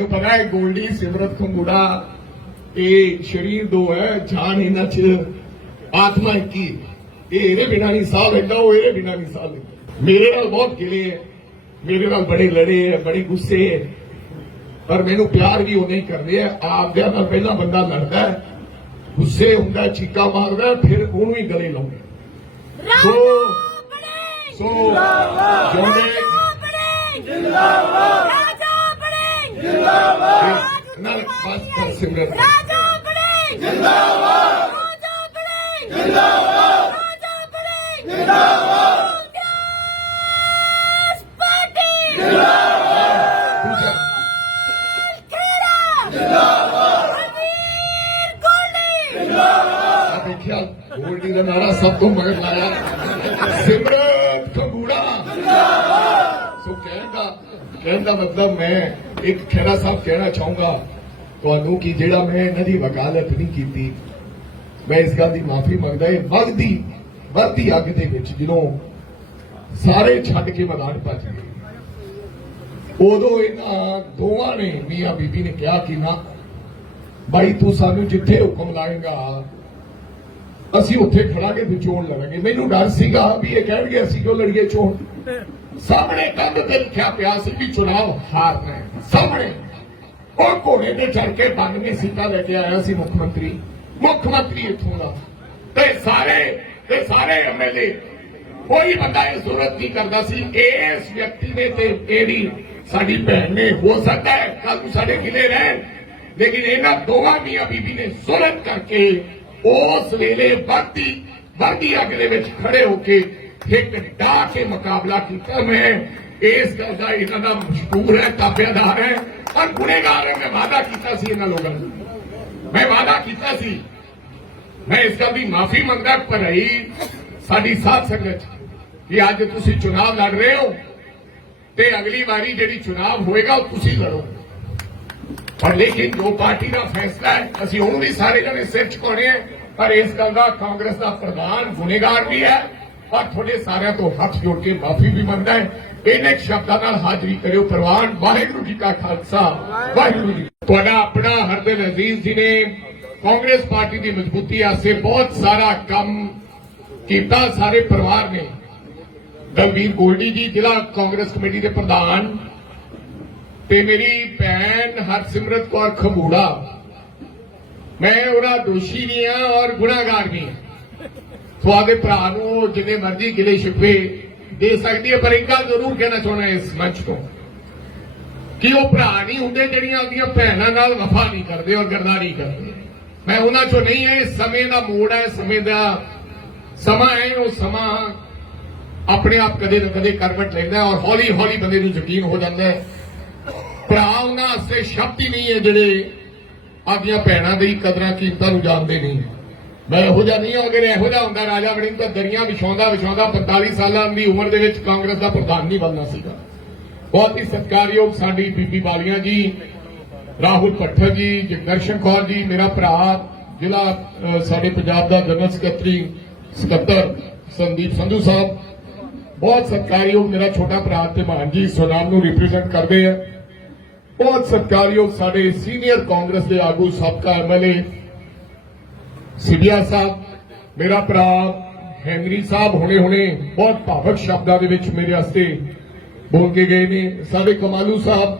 ਮੈਨੂੰ ਪਤਾ ਹੈ ਗੋਲਡੀ ਸਿਮਰਤ ਖੰਗੂੜਾ ਇਹ ਸਰੀਰ ਦੋ ਹੈ ਜਾਨ ਇਹਨਾਂ ਚ ਆਤਮਾ ਹੈ। ਇਹ ਇਹਦੇ ਬਿਨਾਂ ਨਹੀਂ ਸਾਹ ਲੈਂਦਾ ਉਹ ਇਹਦੇ ਬਿਨਾਂ ਨਹੀਂ ਸਾਹ ਲੈਂਦਾ। ਮੇਰੇ ਨਾਲ ਬਹੁਤ ਗਿਲੇ ਹੈ ਮੇਰੇ ਨਾਲ ਬੜੇ ਲੜੇ ਹੈ ਬੜੇ ਗੁੱਸੇ ਹੈ ਪਰ ਮੈਨੂੰ ਪਿਆਰ ਵੀ ਉਹ ਨਹੀਂ ਕਰਦੇ ਆ ਆਪਦਿਆਂ ਨਾਲ ਪਹਿਲਾਂ ਬੰਦਾ ਲੜਦਾ ਹੈ ਗੁੱਸੇ ਹੁੰਦਾ ਚੀਕਾਂ ਮਾਰਦਾ ਫਿਰ ਉਹਨੂੰ ਹੀ ਗਲੇ ਲਾਉਂਦਾ। ਸੋ ਸੋ ਜਿੰਦਾਬਾਦ ਜਿੰਦਾਬਾਦ! ਨਾਲ ਬਸ ਕਰ ਸਿਮਰਤ ਰਾਜਾ ਬਣੇ ਜਿੰਦਾਬਾਦ! ਰਾਜਾ ਬਣੇ ਜਿੰਦਾਬਾਦ! ਰਾਜਾ ਬਣੇ ਜਿੰਦਾਬਾਦ! ਕਾਂਗਰਸ ਪਾਰਟੀ! ਦੂਜਾ ਖੇੜਾ ਜਿੰਦਾਬਾਦ! ਅਮੀਰ ਗੋਲਡੀ! ਆ ਦੇਖਿਆ ਗੋਲਡੀ ਦਾ ਨਾਰਾ ਸਭ ਤੋਂ ਮਗਰ ਲਾਇਆ। ਸਿਮਰਤ ਖੰਗੂੜਾ ਸੋ ਕਹਿੰਦਾ ਕਹਿੰਦਾ ਮਤਲਬ ਮੈਂ ਇੱਕ ਖੇੜਾ ਸਾਹਿਬ ਕਹਿਣਾ ਚਾਹੂੰਗਾ, ਤੁਹਾਨੂੰ ਕਿ ਜਿਹੜਾ ਮੈਂ ਇਹਨਾਂ ਦੀ ਵਕਾਲਤ ਨਹੀਂ ਕੀਤੀ, ਮੈਂ ਇਸ ਗੱਲ ਦੀ ਮਾਫੀ ਮੰਗਦਾ ਇਹ ਵੱਧਦੀ ਵੱਧਦੀ ਅੱਗ ਦੇ ਵਿੱਚ ਜਦੋਂ ਸਾਰੇ ਛੱਡ ਕੇ ਮੈਦਾਨ ਭੱਜ ਗਏ, ਉਦੋਂ ਇਹਨਾਂ ਦੋਵਾਂ ਨੇ, ਮੀਆਂ ਬੀਬੀ ਨੇ ਕਿਹਾ ਕਿ ਨਾ, ਬਾਈ ਤੂੰ ਸਾਨੂੰ ਜਿੱਥੇ ਹੁਕਮ ਲਾਏਗਾ, ਅਸੀਂ ਉੱਥੇ ਖੜਾ ਕੇ ਵਿਚੋਣ ਲਵਾਂਗੇ ਮੈਨੂੰ ਡਰ ਸੀਗਾ ਵੀ ਇਹ ਕਹਿਣਗੇ, ਅਸੀਂ ਕਿਉਂ ਲੜੀਏ ਚੋਣ? ਸਾਹਮਣੇ ਕੰਧ ਤੇ ਲਿਖਿਆ ਪਿਆ ਸੀ ਵੀ ਚੁਣਾਵ ਹਾਰਨਾ ਹੈ। ਸਾਹਮਣੇ। ਉਹ ਘੋੜੇ ਤੇ ਚੜ ਕੇ 92 ਸੀਟਾਂ ਲੈ ਕੇ ਆਇਆ ਸੀ ਮੁੱਖ ਮੰਤਰੀ। ਮੁੱਖ ਮੰਤਰੀ ਇੱਥੋਂ ਦਾ। ਤੇ ਸਾਰੇ ਤੇ ਸਾਰੇ ਐਮਐਲਏ ਕੋਈ ਬੰਦਾ ਇਹ ਜ਼ਰੂਰਤ ਨਹੀਂ ਕਰਦਾ ਸੀ। ਇਸ ਵਿਅਕਤੀ ਨੇ ਤੇ ਇਹਦੀ ਸਾਡੀ ਭੈਣ ਨੇ, ਹੋ ਸਕਦਾ ਹੈ ਕੱਲ ਨੂੰ ਸਾਡੇ ਕਿਲੇ ਰਹਿਣ। ਲੇਕਿਨ ਇਹਨਾਂ ਦੋਵਾਂ ਮੀਆਂ ਬੀਬੀ ਨੇ ਜ਼ੁਲਮ ਕਰਕੇ ਉਸ ਵੇਲੇ ਵੱਧਦੀ ਵਰਦੀ ਅੱਗ ਦੇ ਵਿੱਚ ਖੜੇ ਹੋ ਕੇ ਇੱਕ ਡਾ ਕੇ ਮੁਕਾਬਲਾ ਕੀਤਾ। ਮੈਂ ਇਸ ਗੱਲ ਦਾ ਇਹਨਾਂ ਦਾ ਮਸ਼ਹੂਰ ਹੈ ਤਾਬੇਦਾਰ ਹੈ। ਔਰ ਗੁਨੇਗਾਰ ਹੈ, ਮੈਂ ਵਾਅਦਾ ਕੀਤਾ ਸੀ ਇਹਨਾਂ ਲੋਕਾਂ ਨੂੰ। ਮੈਂ ਵਾਅਦਾ ਕੀਤਾ ਸੀ। ਮੈਂ ਇਸ ਗੱਲ ਦੀ ਮਾਫੀ ਮੰਗਦਾ ਭਰਾਈ ਸਾਡੀ ਸਾਥ ਸੰਗਤ ਕਿ ਅੱਜ ਤੁਸੀਂ ਚੁਣਾਵ ਲੜ ਰਹੇ ਹੋ ਤੇ ਅਗਲੀ ਵਾਰੀ ਜਿਹੜੀ ਚੁਣਾਵ ਹੋਏਗਾ, ਉਹ ਤੁਸੀਂ ਲੜੋ। ਪਰ ਲੇਕਿਨ ਜੋ ਪਾਰਟੀ ਦਾ ਫੈਸਲਾ ਹੈ, ਅਸੀਂ ਉਹਨੂੰ ਵੀ ਸਾਰੇ ਜਣੇ ਸਿਰ ਚੁਕਾਉਣੇ ਪਰ ਇਸ ਗੱਲ ਦਾ ਕਾਂਗਰਸ ਦਾ ਪ੍ਰਧਾਨ ਗੁਨੇਗਾਰ ਵੀ ਹੈ। ਔਰ ਤੁਹਾਡੇ ਸਾਰਿਆਂ ਤੋਂ ਹੱਥ ਜੋੜ ਕੇ ਮਾਫੀ ਵੀ ਮੰਗਦਾ ਹੈ। ਇਹਨੇ ਸ਼ਬਦਾਂ ਨਾਲ ਹਾਜ਼ਰੀ ਕਰਿਓ ਪ੍ਰਵਾਨ। ਵਾਹਿਗੁਰੂ ਜੀ ਕਾ ਖਾਲਸਾ। ਵਾਹਿਗੁਰੂ ਜੀ ਤੁਹਾਡਾ ਆਪਣਾ ਹਰਦਿਲ ਅਜ਼ੀਜ਼ ਜੀ ਨੇ ਕਾਂਗਰਸ ਪਾਰਟੀ ਦੀ ਮਜ਼ਬੂਤੀ ਵਾਸਤੇ ਬਹੁਤ ਸਾਰਾ ਕੰਮ ਕੀਤਾ। ਸਾਰੇ ਪਰਿਵਾਰ ਨੇ। ਦਲਵੀਰ ਗੋਲਡੀ ਜੀ, ਜ਼ਿਲ੍ਹਾ ਕਾਂਗਰਸ ਕਮੇਟੀ ਦੇ ਪ੍ਰਧਾਨ ਤੇ ਮੇਰੀ ਭੈਣ ਹਰਸਿਮਰਤ ਕੌਰ ਖਮੂੜਾ ਮੈਂ ਉਹਨਾਂ ਦੋਸ਼ੀ ਵੀ ਆ ਔਰ ਗੁਨਾਹਗਾਰ ਵੀ ਹਾਂ। ਸੋ ਤੁਹਾਡੇ ਭਰਾ ਨੂੰ ਜਿੰਨੇ ਮਰਜ਼ੀ ਗਿਲੇ ਸ਼ਿਕਵੇ ਦੇ ਸਕਦੀ ਹੈ, ਪਰ ਇੱਕ ਗੱਲ ਜ਼ਰੂਰ ਕਹਿਣਾ ਚਾਹੁੰਦਾ ਇਸ ਮੰਚ ਤੋਂ ਕਿ ਉਹ ਭਰਾ ਨਹੀਂ ਹੁੰਦੇ ਜਿਹੜੀਆਂ ਆਪਣੀਆਂ ਭੈਣਾਂ ਨਾਲ ਵਫਾ ਨਹੀਂ ਕਰਦੇ ਔਰ ਗਰਦਾਰੀ ਕਰਦੇ। ਮੈਂ ਉਹਨਾਂ ਚੋਂ ਨਹੀਂ ਹੈ ਇਹ ਸਮੇਂ ਦਾ ਮੋੜ ਹੈ ਸਮੇਂ ਦਾ ਸਮਾਂ ਹੈ, ਉਹ ਸਮਾਂ ਆਪਣੇ ਆਪ ਕਦੇ ਨਾ ਕਦੇ ਕਰਵਟ ਲੈਂਦਾ ਔਰ ਹੌਲੀ ਹੌਲੀ ਬੰਦੇ ਨੂੰ ਯਕੀਨ ਹੋ ਜਾਂਦਾ ਹੈ। ਭਰਾ ਉਹਨਾਂ ਵਾਸਤੇ ਸ਼ਬਦ ਹੀ ਨਹੀਂ ਹੈ ਜਿਹੜੇ ਆਪਣੀਆਂ ਭੈਣਾਂ ਦੀ ਕਦਰਾਂ ਕੀਮਤਾਂ ਨੂੰ ਜਾਣਦੇ ਨਹੀਂ। ਮੈਂ ਇਹੋ ਜਿਹਾ ਨਹੀਂ ਹਾਂ ਅਗਰ ਇਹੋ ਜਿਹਾ ਹੁੰਦਾ ਰਾਜਾ ਵੜਿੰਗ ਤਾਂ ਦਰੀਆਂ ਵਿਛਾਉਂਦਾ ਵਿਛਾਉਂਦਾ 45 ਸਾਲਾਂ ਦੀ ਉਮਰ ਦੇ ਵਿੱਚ ਕਾਂਗਰਸ ਦਾ ਪ੍ਰਧਾਨ ਨਹੀਂ ਬਣਨਾ ਸੀਗਾ। ਬਹੁਤ ਹੀ ਸਤਿਕਾਰਯੋਗ ਸਾਡੀ ਬੀਬੀ ਬਾਲੀਆਂ ਜੀ, ਰਾਹੁਲ ਭੱਠਰ ਜੀ, ਜਗਦਰਸ਼ਨ ਕੌਰ ਜੀ, ਮੇਰਾ ਭਰਾ, ਜ਼ਿਲ੍ਹਾ ਸਾਡੇ ਪੰਜਾਬ ਦਾ ਜਨਰਲ ਸਕੱਤਰੀ ਸਕੱਤਰ, ਸੰਦੀਪ ਸੰਧੂ ਸਾਹਿਬ। ਬਹੁਤ ਸਤਿਕਾਰਯੋਗ ਮੇਰਾ ਛੋਟਾ ਭਰਾ ਤੇ ਮਾਨ ਜੀ ਸੁਨਾਮ ਨੂੰ ਰਿਪਰੈਜ਼ੈਂਟ ਕਰਦੇ ਆ। ਬਹੁਤ ਸਤਿਕਾਰਯੋਗ ਸਾਡੇ ਸੀਨੀਅਰ ਕਾਂਗਰਸ ਦੇ ਆਗੂ, ਸਾਬਕਾ ਐਮਐਲਏ ਸਿੱਧਿਆ ਸਾਹਿਬ, ਮੇਰਾ ਭਰਾ ਹੈਨਰੀ ਸਾਹਿਬ ਹੁਣੇ ਹੁਣੇ ਬਹੁਤ ਭਾਵਕ ਸ਼ਬਦਾਂ ਦੇ ਵਿੱਚ ਮੇਰੇ ਵਾਸਤੇ ਬੋਲ ਕੇ ਗਏ ਨੇ। ਸਾਡੇ ਕਮਾਲੂ ਸਾਹਿਬ